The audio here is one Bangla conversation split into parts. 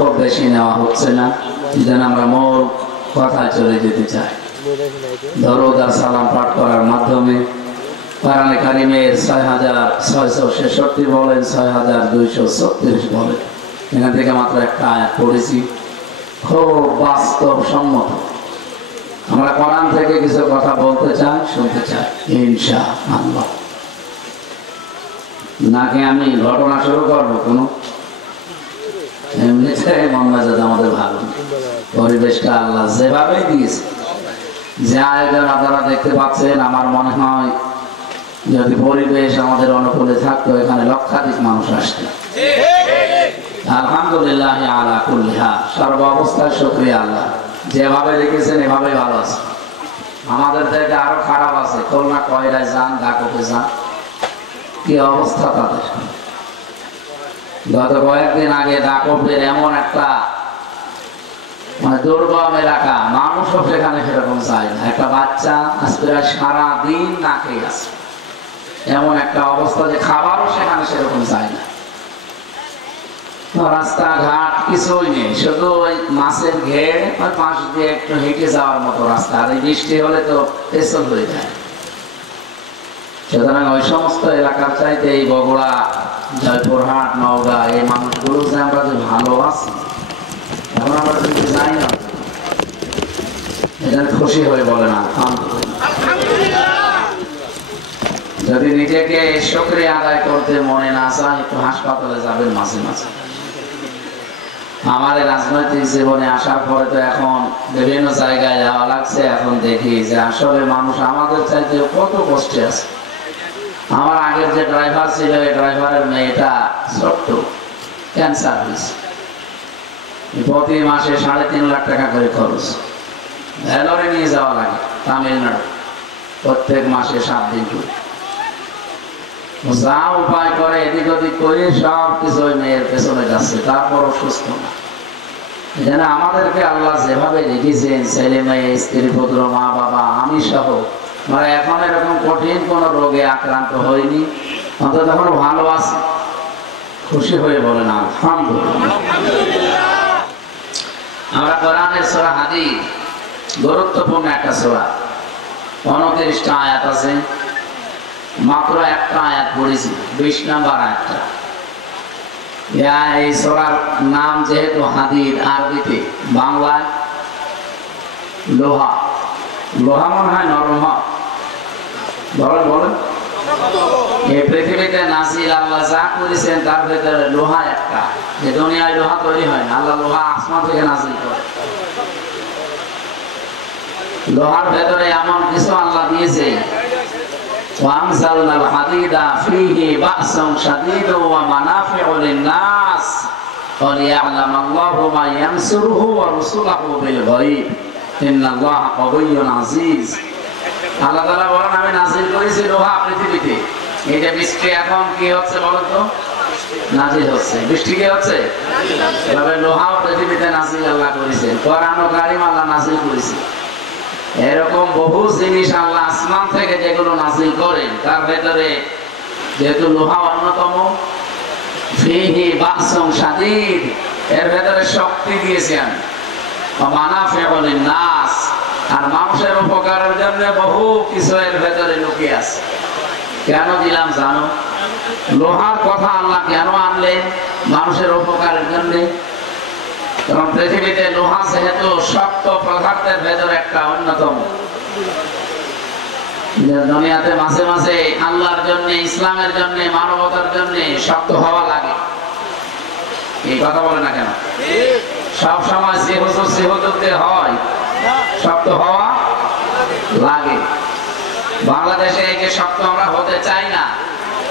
খুব বেশি নেওয়া হচ্ছে না, যেন আমরা মূল কথায় চলে যেতে চাই। দরুদ আর সালাম পাঠ করার মাধ্যমে কোরআনে কারিমের ৬৬৬৬ বলেন, ৬২৩৬ বলেন, এখান থেকে মাত্র একটা আয়াত পড়েছি, খুব বাস্তবসম্মত। আমরা কোরআন থেকে কিছু কথা বলতে চাই, শুনতে চাই ইনশাআল্লাহ। নাকি আমি ঘটনা শুরু করবো? কোনো এমনিতে মন মেজাজ আমাদের ভালো, পরিবেশটা আল্লাহ যেভাবে দিয়েছে, যে আয়োজন আপনারা দেখতে পাচ্ছেন, আমার মনে হয় যদি পরিবেশ আমাদের অনুকূলে থাকতো এখানে লক্ষাধিক মানুষ আসতো। আলহামদুলিল্লাহ আলা কুল্লি হাল, সর্ব অবস্থায় শুকরিয়া আল্লাহ, যেভাবে রেখেছেন এভাবে ভালো আছে। আমাদের থেকে আরো খারাপ আছে, খুলনা কয়রায় যান, ঢাকাতে যান, কি অবস্থা তাদের। গত কয়েকদিন আগে দাকবের এমন একটা দুর্গম এলাকা, মানুষও সেখানে সেরকম যায় না, একটা বাচ্চা আজকে সারা দিন না খেয়ে আছে, এমন একটা অবস্থা যে খাবারও সেখানে সেরকম যায় না। রাস্তাঘাট কিছুই নেই, শুধু ওই মাছের ঘের পাশ দিয়ে একটু হেঁটে যাওয়ার মতো রাস্তা, আর এই বৃষ্টি হলে তো পেছল হয়ে যায়। সুতরাং ওই সমস্ত এলাকার চাইতে এই বগুড়া, জয়পুরহাট, নওগাঁ, এই মানুষগুলো যে আমরা যে ভালো আছি, এখন আমরা যদি যাই না, এটা খুশি হয়ে বলে না যদি নিজেকে শুকরিয়া আদায় করতে মনে না চায়, একটু হাসপাতালে যাবেন মাঝে মাঝে। আমার রাজনৈতিক জীবনে আসার পরে তো এখন বিভিন্ন জায়গায় যাওয়া লাগছে, এখন দেখি যে আসলে মানুষ আমাদের চাইতে কত কষ্টে আছে। আমার আগের যে ড্রাইভার ছিল, এই ড্রাইভারের মেয়েটা ছোট্ট, ক্যান্সার হয়েছে, প্রতি মাসে ৩.৫ লাখ টাকা করে খরচ, ভেলোরে নিয়ে যাওয়া লাগে তামিলনাড়ু, প্রত্যেক মাসে ৭ দিন করে। যা উপায় করে এদিক ওদিক করে সব কিছু ওই মেয়ের পেছনে যাচ্ছে, তারপরও সুস্থ না। যেন আমাদেরকে আল্লাহ যেভাবে রেখেছেন, ছেলে মেয়ে, স্ত্রী পুত্র, মা বাবা, আমি সহ, মানে এখন এরকম কঠিন কোন রোগে আক্রান্ত হয়নি, অন্তত এখন ভালো আছে, খুশি হয়ে বলেন আলহামদুলিল্লাহ। আমরা কোরআনের সূরা হাদীদ, গুরুত্বপূর্ণ একটা সূরা, ২৯টা আয়াত আছে, মাত্র একটা আয়াত পড়েছি, ২০ নম্বর আয়াতটা। এই সূরার নাম যেহেতু হাদীদ, আরবিতে, বাংলায় লোহা, লোহা মনে হয় নরম হয়, বলেন বলেন। এই পৃথিবীতে নাজিল আল্লাহ যা করেছেন তার ভেতরে লোহা একটা, যে দুনিয়ায় লোহা তৈরি হয় না, আল্লাহ লোহা আসমান থেকে নাজিল করে। লোহার ভেতরে এমন কিছু আল্লাহ দিয়েছে, ওয়ানজালনাল হাদিদা ফীহি বা'সুন শাদীদুন ওয়া মানাফি'ু লিন-নাস ওয়া লিয়া'লামাল্লাহু মা ইয়ানসুরুহু ওয়া রাসূলুহু বিল গায়ব ইন্নাল্লাহা কাওয়িয়্যুন আযীজ। আল্লাহ তাআলা বলেন, আমি নাজিল করেছি লোহা পৃথিবীতে। এই যে বৃষ্টি এখন কি হচ্ছে বলেন তো, নাজিল হচ্ছে, বৃষ্টি কি হচ্ছে, এভাবে লোহাও পৃথিবীতে নাজিল আল্লাহ করেছেন, কোরআন ও কারীম আল্লাহ নাজিল করেছেন। এরকম বহু জিনিস আল্লাহ আসমান থেকে যেগুলো নাজিল করেন, তার ভেতরে যেহেতু লোহা অন্যতম, ফীহি বা'সুন শাদীদ, এর ভেতরে শক্তি দিয়েছেন, ওয়া মানাফি'ু লিন-নাস, আর মানুষের উপকারের জন্য বহু কিছু এর ভেতরে লুকিয়ে আছে। কেন দিলাম জানো? লোহার কথা আল্লাহ কেন আনলেন? মানুষের উপকারের জন্য। কারণ পৃথিবীতে লোহা যেহেতু শক্ত পদার্থের ভেতরে একটা অন্যতম, দুনিয়াতে মাঝে মাঝে আল্লাহর জন্য, ইসলামের জন্য, মানবতার জন্য শক্ত হওয়া লাগে। এই কথা বলে না কেন? সব সময় সে হুজুরতে হয়, শক্ত হওয়া লাগে। বাংলাদেশে এই যে শক্ত আমরা হতে চাই না,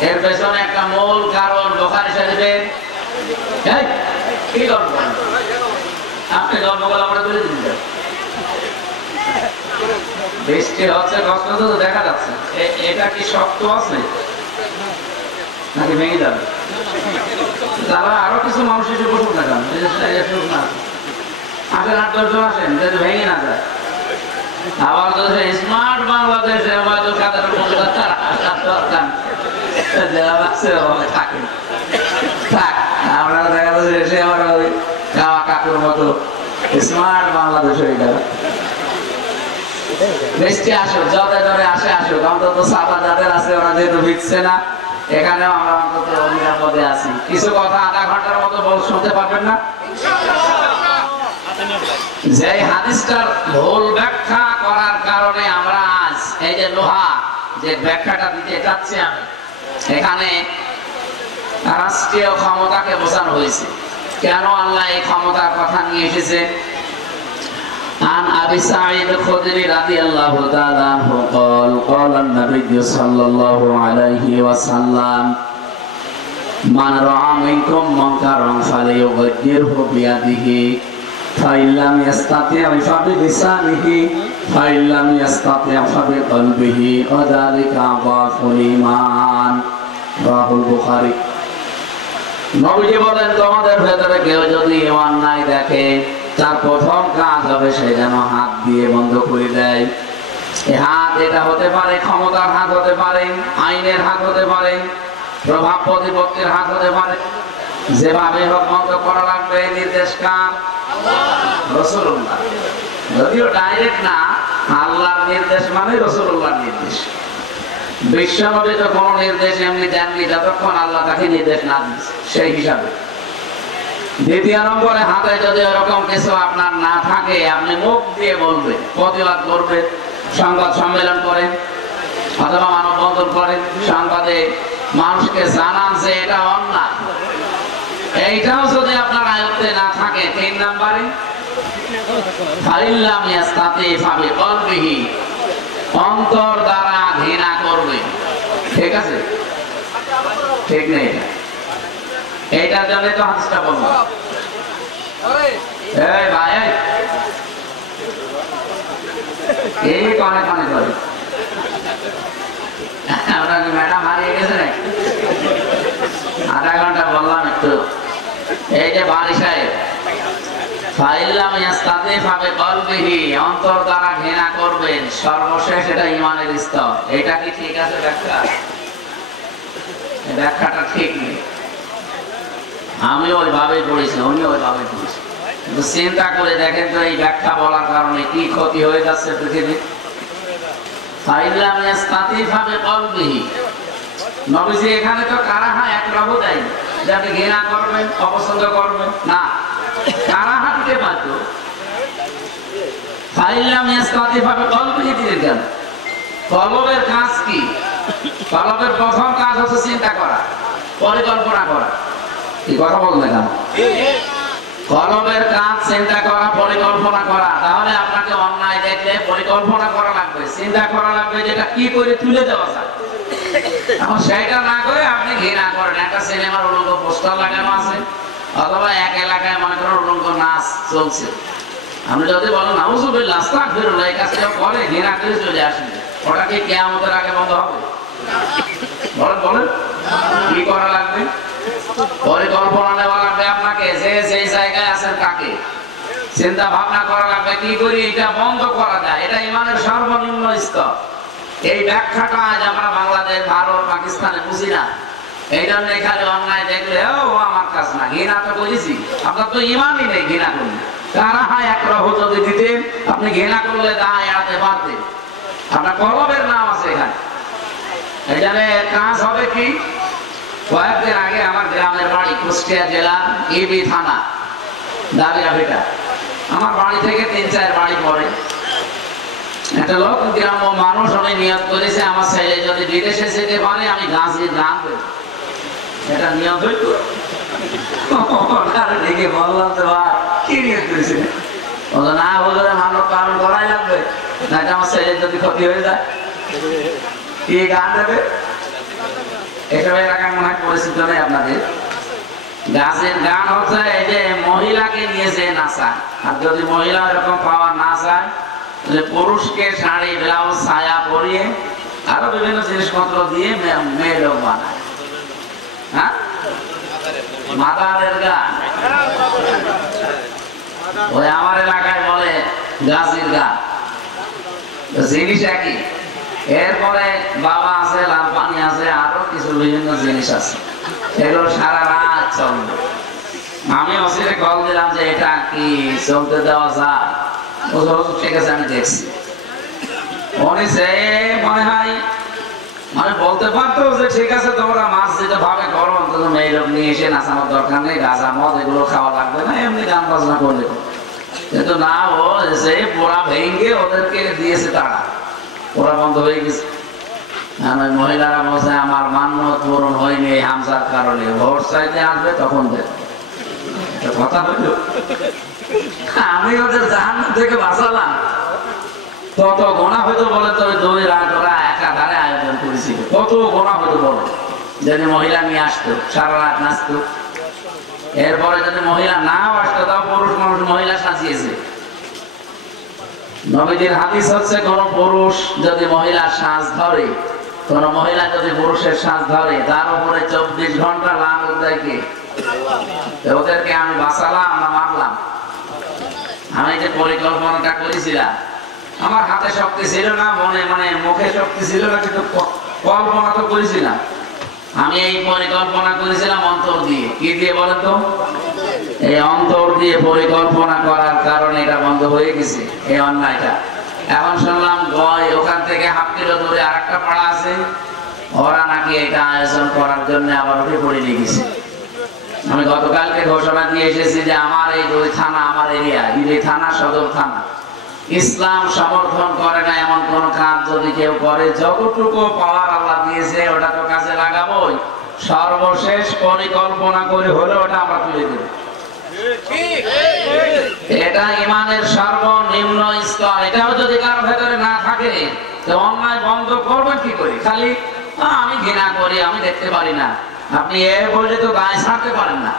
এর পেছনে একটা মূল কারণ বুখারী শরীফের, কি গল্প আপনি গল্পগুলো আমরা তুলে দিন। বৃষ্টি হচ্ছে, কষ্ট তো দেখা যাচ্ছে, এটা কি শক্ত আছে নাকি ভেঙে যাবে? তারা আরো কিছু মানুষ এসে বসুন না কেন, আসেন ৮-১০ জন আসেন, যাতে ভেঙে না যায়। আবার স্মার্ট বাংলাদেশে হয়তো কাদের দরকার থাকে, আমরা দেখা যাচ্ছে এসে আবার কাওয়া কাকুর মতো স্মার্ট বাংলাদেশ হয়ে গেল। বৃষ্টি আসুক, যত জোরে আসে আসুক, অন্তত ছাতা যাদের আছে ওরা যেহেতু ভিজছে না, এখানেও আমরা অন্তত নিরাপদে আছি। কিছু কথা আধা ঘন্টার মতো শুনতে পারবেন না? যে হাদিসটার ভুল ব্যাখ্যা করার কারণে আমরা আজ এই যে লোহা যে ব্যাখ্যাটা দিতে চাচ্ছি আমি, এখানে রাষ্ট্রীয় ক্ষমতাকে বোঝানো হয়েছে। কেন আল্লাহ এই ক্ষমতার কথা নিয়ে এসেছে? عن أبي سعيد الخدري رضي الله تعالى عنه قال قال النبي صلى الله عليه وسلم من رأى منكم منكرا فليغيره بيده فإن لم يستطع فبلسانه فإن لم يستطع فبقلبه وذلك ضعف الإيمان رواه البخاري। নবীজি বলেন, তোমাদের ভেতরে কেউ যদি অন্যায় দেখে তার প্রথম কাজ হবে সে যেন হাত দিয়ে বন্ধ করে দেয়। এই হাত এটা হতে পারে ক্ষমতার হাত হতে পারে, আইনের হাত হতে পারে, প্রভাব প্রতিপত্তির হাত হতে পারে। যেভাবে হোক বন্ধ করা লাগবে। নির্দেশ কার? রাসূলুল্লাহ। যদিও ডাইরেক্ট না, আল্লাহর নির্দেশ মানে রাসূলুল্লাহর নির্দেশ। বিশ্বনবী তো কোনো নির্দেশ এমনি দেননি যতক্ষণ আল্লাহ তাকে নির্দেশ না দিয়েছে, সেই হিসাবে। দ্বিতীয় নম্বরে, হাতে যদি এরকম কিছু আপনার না থাকে, আপনি মুখ দিয়ে বলবেন, প্রতিবাদ করবেন, সংবাদ সম্মেলন করেন অথবা মানববন্ধন করেন, সংবাদে মানুষকে জানান যে এটা অন্যায়। এইটাও যদি আপনার আয়ত্তে না থাকে, 3 নম্বরে ফাইল্লাম ইয়াস্তাতি ফাবিকলবিহি, অন্তর দ্বারা ঘৃণা করবে। ঠিক আছে? ঠিক নেই? এইটার জন্য তো হাদিসটা বলবো। এই ভাই, এই কানে কানে করে আমরা কি ম্যাডাম হারিয়ে গেছে নাকি? আধা ঘন্টা বললাম একটু। এই যে বাড়ি সাহেব, ফাইল্লাম ইয়াস্তাতি ফাবিকলবিহি, অন্তর দ্বারা ঘৃণা করবেন, সর্বশেষ এটা ঈমানের স্তর। এটা কি ঠিক আছে ব্যাখ্যা? ব্যাখ্যাটা ঠিক নেই। আমি ওইভাবে পড়েছি, উনি ওইভাবে পড়েছি। কিন্তু চিন্তা করে দেখেন তো এই ব্যাখ্যা বলার কারণে কি ক্ষতি হয়ে যাচ্ছে পৃথিবীর। ফাইল্লাম ইয়াস্তাতি ফাবিকলবিহি, নবীজি এখানে তো কারাহা একরাহ দেয়নি যে আপনি ঘৃণা করবেন, অপছন্দ করবেন না। কারাহা দিতে পারত। ফাইল্লাম ইয়াস্তাতি ফাবিকলবিহি দিতে কেন? কলবের কাজ কি? কলবের প্রথম কাজ হচ্ছে চিন্তা করা, পরিকল্পনা করা। কি কথা বলতে কেন? কলবের কাজ চিন্তা করা, পরিকল্পনা করা। তাহলে আপনাকে অন্যায় দেখলে পরিকল্পনা করা লাগবে, চিন্তা করা লাগবে যেটা কি করে তুলে দেওয়া যায়। এখন সেটা না করে আপনি ঘৃণা করেন। একটা সিনেমার উলঙ্গ পোস্টার লাগানো আছে, অথবা এক এলাকায় মনে করেন উলঙ্গ নাচ চলছে, আপনি যদি বলেন নাউযুবিল্লাহ আস্তাগফিরুল্লাহ, এই কাজটা করে ঘৃণা করে চলে আসেন, ওটা কি কিয়ামতের আগে বন্ধ হবে? বলেন বলেন, কি করা লাগবে? পরিকল্পনা নেওয়া লাগবে আপনাকে, যে যেই জায়গায় আছেন তাকে চিন্তা ভাবনা করা লাগবে কি করে এটা বন্ধ করা যায়। এটা ঈমানের সর্বনিম্ন স্তর। এই ব্যাখ্যাটা আজ আমরা বাংলাদেশ, ভারত, পাকিস্তানে বুঝি না। এই জন্য এখানে অন্যায় দেখলে ও আমার কাজ না, ঘৃণা তো করেছি। আপনার তো ঈমানই নেই ঘৃণা করলে। কারাহা একরাহ যদি দিতেন, আপনি ঘৃণা করলে তা এড়াতে পারতেন। আপনার কলবের নাম আছে এখানে। এই জন্য কাজ হবে কি? কয়েকদিন আগে আমার গ্রামের বাড়ি কুষ্টিয়া জেলা ইবি থানা দাবিয়াভিটা, আমার বাড়ি থেকে 3-4 বাড়ি পরে একটা লোক গ্রাম্য মানুষ উনি নিয়ত করেছে আমার ছেলে যদি বিদেশে যেতে পারে আমি গাছের গান দেব। এটা নিয়ত হইতো? দেখে বললাম তো ভাই কি নিয়ত করেছে? বললো না, বললো মানব পালন করাই লাগবে, না আমার ছেলের যদি ক্ষতি হয়ে যায়। কি গান দেবে? এসব এলাকায় মনে হয় পরিচিত নেই আপনাদের। গাছের গান হচ্ছে এই যে মহিলাকে নিয়ে যে নাচা, আর যদি মহিলা এরকম পাওয়া না চায়, পুরুষকে শাড়ি ব্লাউজ ছায়া পরিয়ে আরো বিভিন্ন জিনিসপত্র দিয়ে মেয়ে লোক বানায়। হ্যাঁ, মাদারের গান। ওই আমার এলাকায় বলে গাছের গান, জিনিস একই। এরপরে বাবা আছে, লাল পানি আছে, আরো কিছু বিভিন্ন জিনিস আছে, এগুলো সারা রাত চলবে। আমি অসিরে কল দিলাম যে এটা কি চলতে দেওয়া যায়, ঠিক আছে আমি দেখছি। উনি সে মনে হয় মানে বলতে পারতো যে ঠিক আছে তোমরা মাছ যেটা ভাবে করো, অন্তত মেয়ে লোক নিয়ে এসে নাচানোর দরকার নেই, গাঁজা মদ এগুলো খাওয়া লাগবে না, এমনি গান বাজনা করলে। কিন্তু না, ও সে পোড়া ভেঙে ওদেরকে দিয়েছে তারা, ওরা বন্ধ হয়ে গেছে। ওই মহিলারা বলছে আমার মান্যত পূরণ হয়নি এই হামজার কারণে, ভোট চাইতে আসবে তখন দেখ। কথা হইল, আমি ওদের জাহান্নাম থেকে বাঁচালাম, কত গোনা হয়তো বলে তো ওই 2 রাত ওরা একাধারে আয়োজন করেছিল, কত গোনা হয়তো বলে। যদি মহিলা নিয়ে আসতো সারা রাত নাচতো, এরপরে যদি মহিলা নাও আসতো তাও পুরুষ মানুষ মহিলা সাজিয়েছে। নবীজির হাদিস হচ্ছে কোন পুরুষ যদি মহিলার সাজ ধরে, কোন মহিলা যদি পুরুষের সাজ ধরে, তার উপরে 24 ঘন্টা লানত দেয় কে? ওদেরকে আমি বাঁচালাম না মারলাম? আমি যে পরিকল্পনাটা করেছিলাম, আমার হাতে শক্তি ছিল না, মনে মুখে শক্তি ছিল না, কিন্তু কল্পনা তো করেছিলাম। আমি এই পরিকল্পনা করেছিলাম অন্তর দিয়ে। কি দিয়ে বলেন তো? এই অন্তর দিয়ে পরিকল্পনা করার কারণে এটা বন্ধ হয়ে গেছে, এই অন্যায়টা। এখন শুনলাম ওখান থেকে 1/2 কিলো দূরে আরেকটা পাড়া আছে, ওরা নাকি এটা আয়োজন করার জন্য আবার উঠে পড়ে লেগেছে। আমি গতকালকে ঘোষণা দিয়ে এসেছি যে আমার এই 2 থানা, আমার এরিয়া এই থানা সদর থানা, ইসলাম সমর্থন করে না এমন কোন কাজ যদি কেউ করে, যতটুকু পাওয়ার আল্লাহ দিয়েছে ওটা তো কাজে লাগাবোই, সর্বশেষ পরিকল্পনা করে হলে ওটা আমরা তুলে দেব। এটা ইমানের সর্বনিম্ন স্তর। এটাও যদি কারো ভেতরে না থাকে, তো অন্যায় বন্ধ করবেন কি করে? খালি আমি ঘৃণা করি, আমি দেখতে পারি না, আপনি এ বলে তো দায় ছাড়তে পারেন না।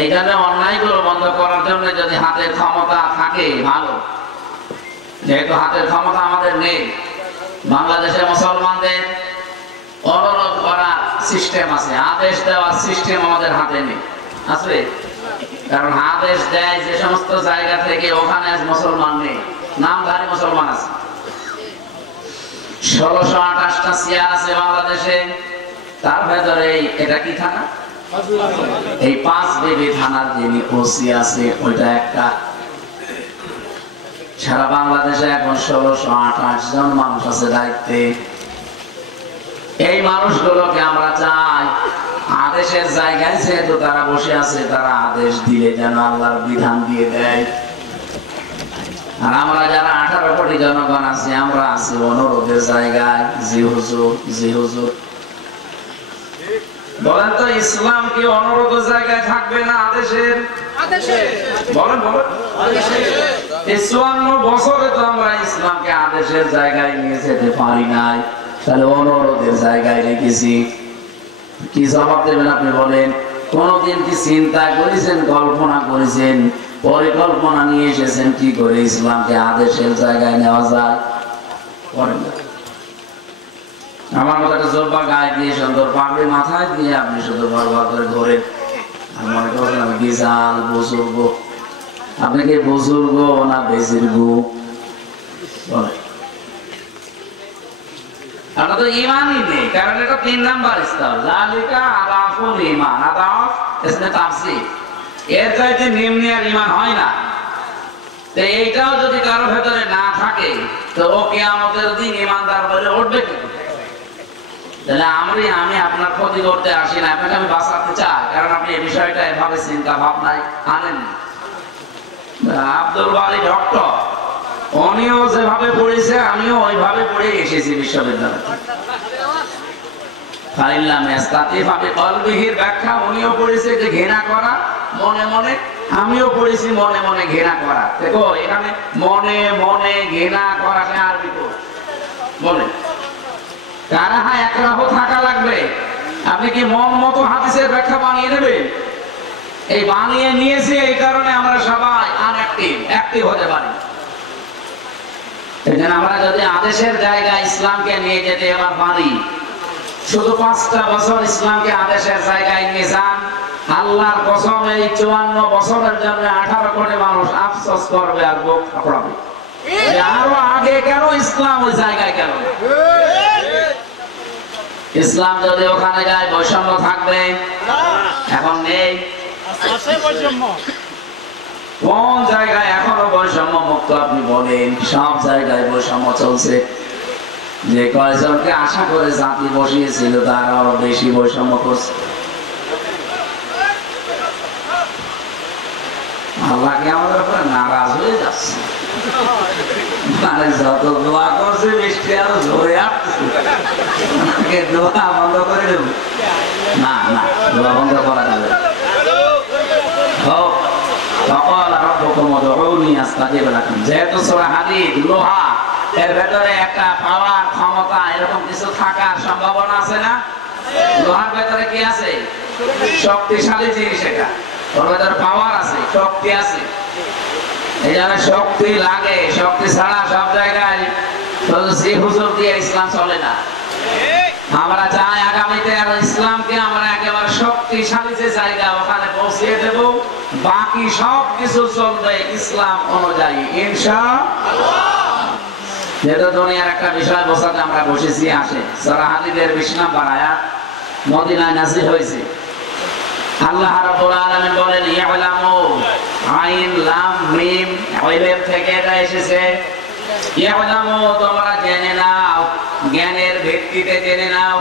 এইখানে অন্যায়গুলো বন্ধ করার জন্য যদি হাতের ক্ষমতা থাকে ভালো, যেহেতু হাতের ক্ষমতা আমাদের নেই। বাংলাদেশে মুসলমানদের অনুরোধ করার সিস্টেম আছে, আদেশ দেওয়ার সিস্টেম আমাদের হাতে নেই। আছে, কারণ আদেশ দেয় যে সমস্ত জায়গা থেকে, ওখানে মুসলমান নেই, নামধারী মুসলমান আছে। 1628টা চেয়ার আছে বাংলাদেশে, তার ভেতরে এটা কি থানা? এই 5 বিবি থানার যিনি ওসি আছে ওইটা একটা। সারা বাংলাদেশে এখন 1628 জন মানুষ আছে দায়িত্বে। এই মানুষগুলোকে আমরা চাই আদেশের জায়গায়, যেহেতু তারা বসে আছে, তারা আদেশ দিলে যেন আল্লাহর বিধান দিয়ে দেয়। আর আমরা যারা 18 কোটি জনগণ আছি, আমরা আছি অনুরোধের জায়গায়। জি হুজুর, জি হুজুর। বলেন তো, ইসলাম কি অনুরোধের জায়গায় থাকবে না আদেশের? বলেন বলেন। 54 বছরে তো আমরা ইসলামকে আদেশের জায়গায় নিয়ে যেতে পারি নাই, তাহলে অনুরোধের জায়গায় রেখেছি। কি জবাব দেবেন আপনি বলেন? কোনদিন কি চিন্তা করেছেন, কল্পনা করেছেন, পরিকল্পনা নিয়ে এসেছেন কি করে ইসলামকে আদেশের জায়গায় নেওয়া যায়? করেন না। আমার মতো একটা জব্বা গায়ে দিয়ে, সুন্দর পাগড়ি মাথায় দিয়ে আপনি শুধু বরবার করে ধরেন, আর মনে করছেন আমি বিশাল বুজুর্গ। আপনি কি বুজুর্গ না বেজির্গ? বলেন। আপনার তো ইমানই নেই, কারণ এটা 3 নাম্বার স্তর। যালিকা আদাফুল ঈমান, আদাফ ইসমে তাফসীর, এর চাইতে নিম্ন আর ঈমান হয় না। তো এইটাও যদি কারো ভেতরে না থাকে, তো ও কিয়ামতের দিন ঈমানদার বলে উঠবে কি? তাহলে আমি আপনার ক্ষতি করতে আসি না, আপনাকে আমি বাঁচাতে চাই, কারণ আপনি এই বিষয়টা এভাবে চিন্তা ভাবনায় আনেন। আব্দুল বারী ডক্টর, উনিও যেভাবে পড়েছে আমিও ওইভাবে পড়ে এসেছি বিশ্ববিদ্যালয়ে। ব্যাখ্যা উনিও পড়েছে যে ঘৃণা করা মনে মনে, আমিও পড়েছি মনে মনে ঘৃণা করা। দেখো এখানে মনে মনে ঘৃণা করা আরবি বলে কারা একরাহ থাকা লাগবে। আপনি কি মন মতো হাদিসের ব্যাখ্যা বানিয়ে দেবেন? এই বানিয়ে নিয়েছি, এই কারণে আমরা সবাই অ্যাক্টিভ হতে পারি। এই জন্য আমরা যদি আদেশের জায়গায় ইসলামকে নিয়ে যেতে এবার পারি, শুধু 5টা বছর ইসলামকে আদেশের জায়গায় নিয়ে যান, আল্লাহর কসম এই 54 বছরের জন্য 18 কোটি মানুষ আফসোস করবে আর বুক ফাঁপড়াবে, আরো আগে কেন ইসলাম ওই জায়গায় কেন। ইসলাম যদি ওখানে যায় বৈষম্য থাকবে? এখন নেই। কোন জায়গায় এখনো বৈষম্য মুক্ত আপনি বলেন? সব জায়গায় বৈষম্য চলছে। যে কয়জনকে আশা করে জাতি বসিয়েছিল তারা আরো বেশি বৈষম্য করছে। আল্লাহ কি আমাদের উপরে নারাজ হয়ে যাচ্ছে? মানে যত দোয়া করছে বৃষ্টি আরো জোরে আসছে, দোয়া বন্ধ করে দেব? না না, দোয়া বন্ধ করা যাবে। যেহেতু সূরা হাদীদ লোহা, এর ভেতরে একটা পাওয়ার ক্ষমতা এরকম কিছু থাকার সম্ভাবনা আছে না? লোহার ভেতরে কি আছে? শক্তিশালী জিনিস। এটা ওর ভেতরে পাওয়ার আছে, শক্তি আছে। এই জন্য শক্তি লাগে। শক্তি ছাড়া সব জায়গায় হুজুর দিয়ে ইসলাম চলে না। আমরা চাই আগামীতে আর ইসলামকে আমরা একেবারে শক্তিশালী যে জায়গা ওখানে পৌঁছিয়ে দেব। বাকি সব কিছু চলবে ইসলাম অনুযায়ী ইনশাআল্লাহ। যেহেতু দুনিয়ার একটা বিষয় বোঝাতে আমরা বসেছি, আসে সূরা হাদীদের 20 নম্বর আয়াত মদিনায় নাযিল হয়েছে। আল্লাহ রাব্বুল আলামিন বলেন ইয়ালামু, আইন লাম মিম ইলম থেকে এটা এসেছে। ইয়ালামু তোমরা জেনে নাও, জ্ঞানের ভিত্তিতে জেনে নাও।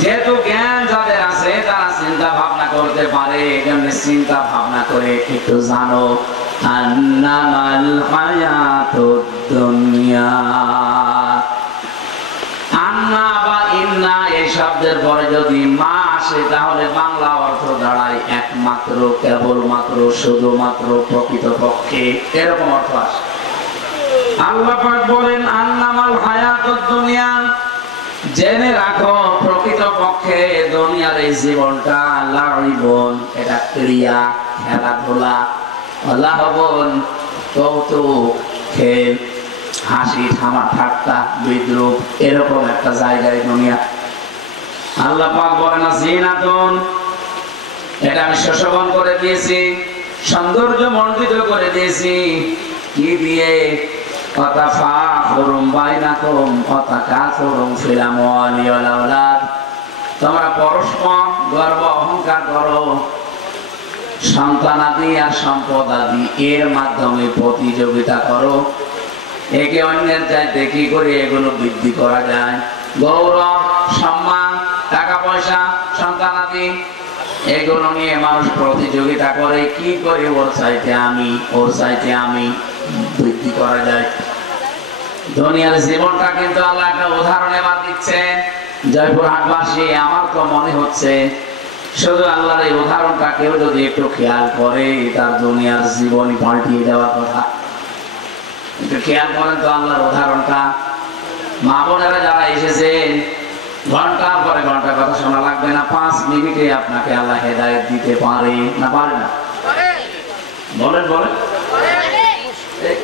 যেহেতু জ্ঞান যাদের আছে তারা চিন্তা ভাবনা করতে পারে, এজন্য চিন্তা ভাবনা করে একটু জানো আন্নামাল হায়াতুদ দুনিয়া। আন্না বা ইন্না এই শব্দের পরে যদি মা আসে তাহলে বাংলা অর্থ দাঁড়ায় একমাত্র, কেবলমাত্র, শুধুমাত্র, প্রকৃতপক্ষে, এরকম অর্থ আসে। আল্লাহ পাক বলেন আন্নামাল হায়াতুদ দুনিয়া, জেনে রাখো প্রকৃতপক্ষে দুনিয়ার এই জীবনটা লাইবুন, এটা ক্রিয়া, খেলাধুলা, লাহবুন কৌতুক, খেল, হাসি ঠাট্টা, বিদ্রুপ, এরকম একটা জায়গায় দুনিয়া। আল্লাহ পাক বলেন জিনাতুন, এটা আমি শোষণ করে দিয়েছি, সৌন্দর্য মণ্ডিত করে দিয়েছি। কি দিয়ে? ওয়াতাফাখুরুম বাইনাকুম ওয়াতাকাসুরুম ফিল আমওয়ালি ওয়াল আওলাদ, তোমরা পরস্পর গর্ব অহংকার করো সন্তানাদি আর সম্পদাদি, এর মাধ্যমে প্রতিযোগিতা করো। একে অন্যের চাইতে কি করে এগুলো বৃদ্ধি করা যায়? গৌরব, সম্মান, টাকা পয়সা, সন্তানাদি, এগুলো নিয়ে মানুষ প্রতিযোগিতা করে। কি করে ওর চাইতে আমি, ওর চাইতে আমি বৃদ্ধি করা যায়। দুনিয়ার জীবনটা কিন্তু আল্লাহ একটা উদাহরণ এবার দিচ্ছেন। জয়পুরহাটবাসী, আমার তো মনে হচ্ছে শুধু আল্লাহর এই উদাহরণটা কেউ যদি একটু খেয়াল করে তার দুনিয়ার জীবনই পাল্টিয়ে দেওয়ার কথা। একটু খেয়াল করেন তো আল্লাহর উদাহরণটা। মা বোনেরা যারা এসেছেন, ঘন্টার পরে ঘন্টা কথা শোনা লাগবে না, 5 মিনিটে আপনাকে আল্লাহ হেদায়েত দিতে পারে না? পারে না? বলেন বলেন।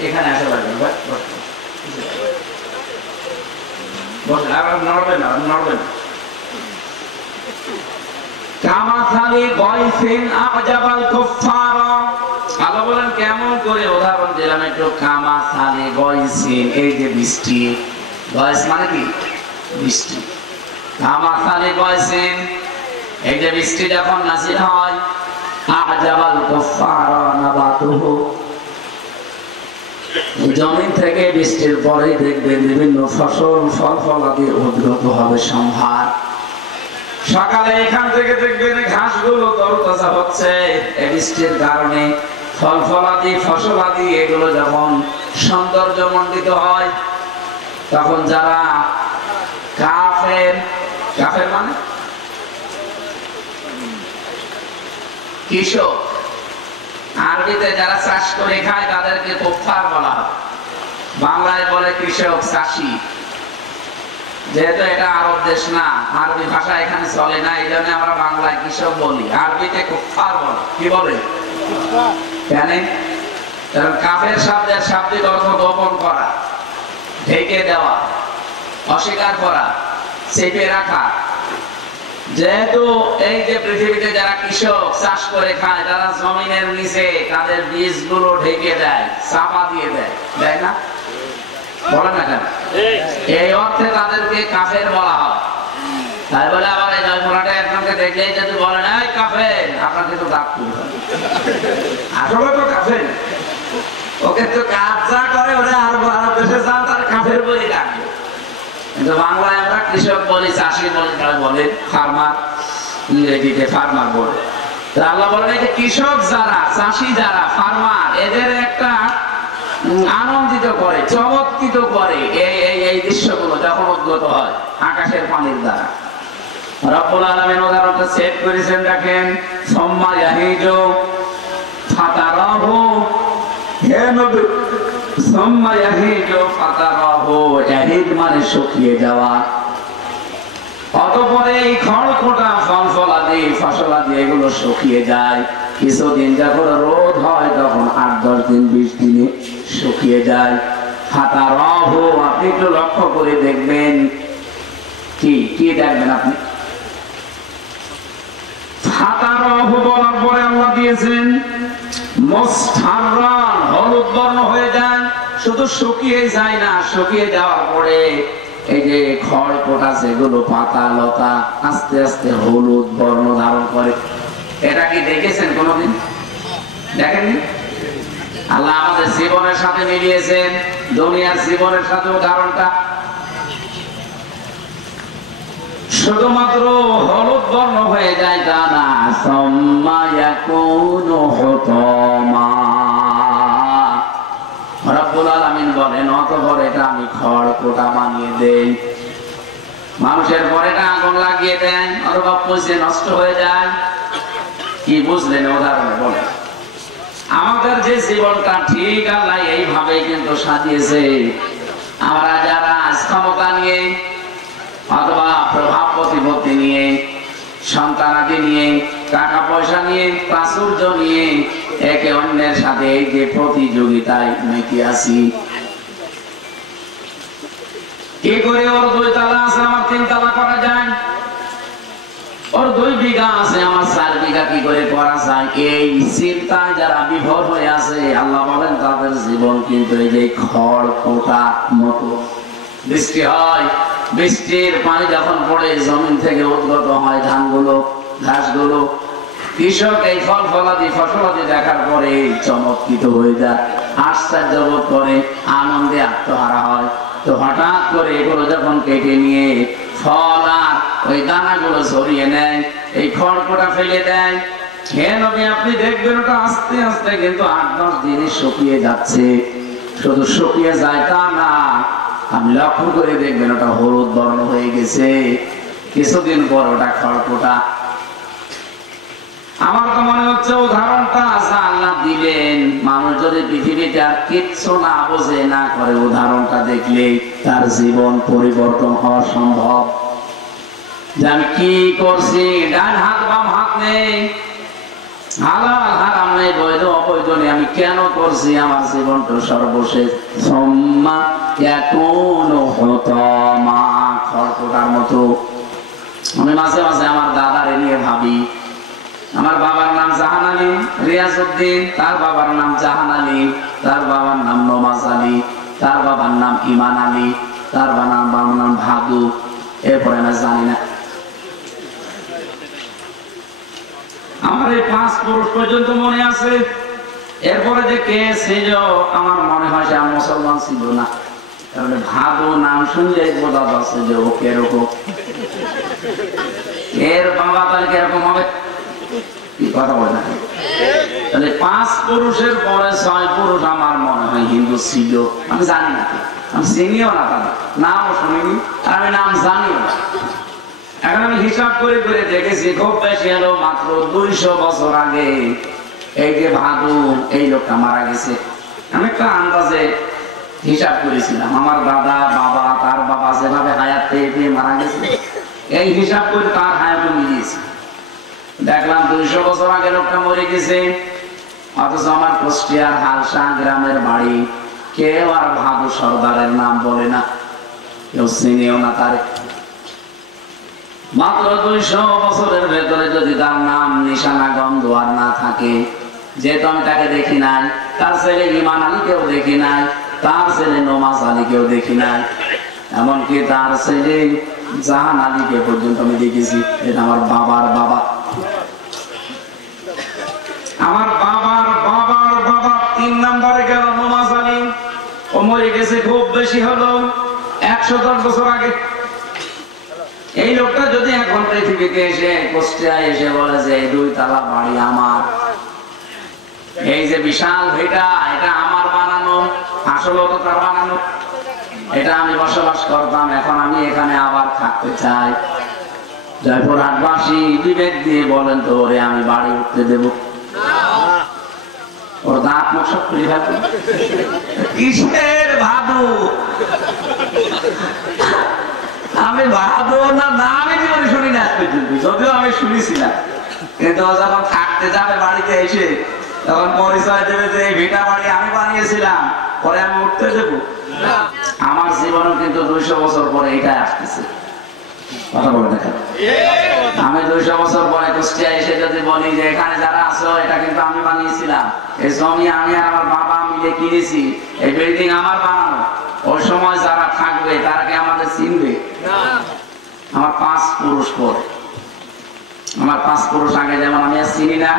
এখানে আসা লাগবে, বসেন, আর নড়বেন না, নড়বেন। কামাথালি গায়সিন আজাবাল কুফার, আল্লাহ বলেন কেমন করে উদাহরণ দিলাম একটু। কামাথালি গায়সিন, এই যে বৃষ্টি, গায়স মানে কি? বৃষ্টি। কামাথালি গায়সিন, এই যে বৃষ্টি যখন নাযিল হয়, আজাবাল কুফার নাবাতুহু, জমিন থেকে বৃষ্টির পরে দেখবেন বিভিন্ন ফসল, ফল ফলাদি উদ্গত হবে সম্ভার। সকালে এখান থেকে দেখবেন ঘাসগুলো তরতাজা হচ্ছে এই বৃষ্টির কারণে। ফল ফলাদি, ফসলাদি এগুলো যখন সৌন্দর্য মণ্ডিত হয়, তখন যারা কাফের, কাফের মানে কৃষক, আরবিতে যারা চাষ করে খায় তাদেরকে কুফার বলা হয়। বাংলায় বলে কৃষক, চাষি। যেহেতু এটা আরব দেশ না, আরবি ভাষা এখানে চলে না, এই জন্য আমরা বাংলায় কৃষক বলি, আরবিতে কুফার বলে। কি বলে? কেন? কারণ কাফের শব্দের শাব্দিক অর্থ গোপন করা, ঢেকে দেওয়া, অস্বীকার করা, চেপে রাখা। যেহেতু এই যে পৃথিবীতে যারা কৃষক চাষ করে খায়, তারা জমিনের নিচে তাদের বীজগুলো ঢেকে দেয়, চাপা দিয়ে দেয়, দেয় না? বলে না কেন? এই অর্থে তাদেরকে কাফের বলা হয়। তাই বলে আবার এই জয়পুরহাটে একজনকে দেখলেই যদি বলেন এই কাফের, আপনাকে তো দাঁত তুলবে, আসলে তো কাফের, ওকে তো কাজ যা করে ওরা আর দেশে যান তার কাফের বলে ডাকবে। কিন্তু বাংলায় আমরা কৃষক বলি, চাষি বলি, তারা বলে ফার্মার, ইংরেজিতে ফার্মার বলে। আল্লাহ বলেন এই যে কৃষক যারা, চাষি যারা, ফার্মার, এদের একটা আনন্দিত করে, চমৎকৃত করে এই দৃশ্যগুলো যখন উদ্গত হয় আকাশের পানির দ্বারা। রব্বুল আলামিন উদাহরণটা সেট করেছেন, দেখেন সুম্মা ইয়াহিজু ফাতারাহু, হে নবী সুম্মা ইয়াহিজু ফাতারাহু, ইয়াহিজ মানে শুকিয়ে যাওয়া। অতঃপরে এই খড়খোটা ফল-ফলাদি, ফসলাদি এগুলো শুকিয়ে যায়। কিছুদিন যখন রোদ হয় তখন 8-10 দিন 20 দিনে শুকিয়ে যায়। ফাতারাহু, আপনি একটু লক্ষ্য করে দেখবেন, কি কি দেখবেন আপনি? ফাতারাহু বলার পরে আল্লাহ দিয়েছেন মুসফাররান, হলুদ বর্ণ হয়ে যায়। শুধু শুকিয়ে যায় না, শুকিয়ে যাওয়ার পরে এই যে খড়-কোটা যেগুলো, পাতা লতা আস্তে আস্তে হলুদ বর্ণ ধারণ করে। এটা কি দেখেছেন কোনদিন? দেখেননি? আল্লাহ আমাদের জীবনের সাথে মিলিয়েছেন, দুনিয়ার জীবনের সাথে উদাহরণটা। শুধুমাত্র হলুদ বর্ণ হয়ে যায় তা না, সুম্মা ইয়াকুনু হুতামা। রব্বুল আলামিন বলেন অতঃপর এটা আমি খড়-কোটা বানিয়ে দেই। মানুষের পরে এটা আগুন লাগিয়ে দেন অথবা পচে নষ্ট হয়ে যায়। কি বুঝলেন উদাহরণে বলেন? আমাদের যে জীবনটা ঠিক আল্লাহ এইভাবেই কিন্তু সাজিয়েছে। আমরা যারা ক্ষমতা নিয়ে অথবা প্রভাব প্রতিপত্তি নিয়ে, সন্তানাদি নিয়ে, টাকা পয়সা নিয়ে, প্রাচুর্য নিয়ে একে অন্যের সাথে এই যে প্রতিযোগিতায় মেতে আছি, কি করে ওর 2 তালা আছে আমার 3 তালা করা যায়, ওর 2 বিঘা আছে আমার 4 বিঘা কি করে করা যায়, এই চিন্তায় যারা বিভোর হয়ে আছে, আল্লাহ বলেন তাদের জীবন কিন্তু এই যে খড়-কোটা মতো। বৃষ্টি হয়, বৃষ্টির পানি যখন পড়ে জমিন থেকে উদ্গত হয় ধানগুলো, ঘাসগুলো, কৃষক এই ফল-ফলাদি, ফসলাদি দেখার পরে চমৎকৃত হয়ে যায়, আশ্চর্য বোধ করে, আনন্দে আত্মহারা হয়। তো হঠাৎ করে এগুলো যখন কেটে নিয়ে ফল আর ওই দানাগুলো ছড়িয়ে নেয়, এই খড়-কোটা ফেলে দেয়, হে নবী আপনি দেখবেন ওটা আস্তে আস্তে কিন্তু 8-10 দিনে শুকিয়ে যাচ্ছে। শুধু শুকিয়ে যায় তা না, আপনি লক্ষ্য করে দেখবেন ওটা হলুদ বর্ণ হয়ে গেছে। কিছুদিন পর ওটা খড়-কোটা। আমার তো মনে হচ্ছে উদাহরণটা আছে আল্লাহ দিলেন, মানুষ যদি পৃথিবীতে আর কিচ্ছু না বোঝে না করে, উদাহরণটা দেখলে তার জীবন পরিবর্তন হওয়া সম্ভব। যে আমি কি করছি, ডান হাত বাম হাত নেই, হালাল হারাম নেই, বৈধ অবৈধ নেই, আমি কেন করছি, আমার জীবনটা সর্বশেষ সুম্মা ইয়াকুনু হুতামা, খড়-কোটার মতো। আমি মাঝে মাঝে আমার দাদারে নিয়ে ভাবি। আমার বাবার নাম জাহান আলী রিয়াজউদ্দিন, তার বাবার নাম জাহান আলী, তার বাবার নাম নমাজ আলী, তার বাবার নাম ইমান আলী, তার বাবার নাম ভাদু, এরপরে আমি জানি না। আমার এই 5 পুরুষ পর্যন্ত মনে আছে। এরপরে যে কে ছিল আমার মনে হয় সে মুসলমান ছিল না, তাহলে ভাদু নাম শুনলে বোঝা যাচ্ছে যে ও কেরকম, এর বাবা তাহলে কিরকম হবে, কি কথা বলে। তাহলে 5 পুরুষের পরে 6 পুরুষ আমার মনে হয় হিন্দু ছিল। আমি জানি না, আমি চিনিও না, তারা নামও শুনিনি, আর আমি নাম জানিও না। এখন আমি হিসাব করে করে দেখেছি, খুব বেশি হলো মাত্র 200 বছর আগে এই যে ভাদু এই লোকটা মারা গেছে। আমি একটা আন্দাজে হিসাব করেছিলাম, আমার দাদা বাবা তার বাবা যেভাবে হায়াত পেয়ে মারা গেছে, এই হিসাব করে তার হায়াত মিলিয়েছি। দেখলাম 200 বছর আগে লোকটা মরে গেছে, অথচ আমার কুষ্টিয়ার হালসা গ্রামের বাড়ি, কেউ আর ভাদু সর্দারের নাম বলে না, কেউ চিনেও না তারে। মাত্র 200 বছরের ভেতরে যদি তার নাম নিশানা গন্ধ আর না থাকে, যেহেতু আমি তাকে দেখি নাই, তার ছেলে ইমান আলীকেও দেখি নাই, তার ছেলে নমাজ আলীকেও দেখি নাই, এমনকি তার ছেলে জাহান আলীকে পর্যন্ত আমি দেখেছি। এটা আমার বাবার বাবা, আমার বাবার বাবার বাবা 3 নম্বরে গেল নওয়াজ আলী। ও মরে গেছে খুব বেশি হলো 110 বছর আগে। এই লোকটা যদি এখন পৃথিবীতে এসে কুষ্টিয়ায় এসে বলে যে 2 তলা বাড়ি আমার, এই যে বিশাল ভিটা এটা আমার বানানো, আসলে তো তার বানানো, এটা আমি বসবাস করতাম, এখন আমি এখানে আবার থাকতে চাই, জয়পুরহাটবাসী বিবেক দিয়ে বলেন তো ওরে আমি বাড়ি উঠতে দেব? ওর দাঁত মুখ সব খুলে ফেলবে। কিসের ভাদু? আমি ভাদু না আমি জীবনে শুনি না, যদিও আমি শুনেছিলাম, কিন্তু যখন থাকতে যাবে বাড়িতে এসে তখন পরিচয় দেবে যে এই ভিটা বাড়ি আমি বানিয়েছিলাম, পরে আমি উঠতে দেব? আমার জীবনও কিন্তু 200 বছর পরে এটাই আসতেছে। কথা বলে দেখেন, আমি 200 বছর পরে কুষ্টিয়া এসে যদি বলি যে এখানে যারা আছো এটা কিন্তু আমি বানিয়েছিলাম, এই জমি আমি আর আমার বাবা মিলে কিনেছি, এই বিল্ডিং আমার বানানো, ওই সময় যারা থাকবে তারা কি আমাদের চিনবে? আমার 5 পুরুষ পরে, আমার 5 পুরুষ আগে যেমন আমি আর চিনি না,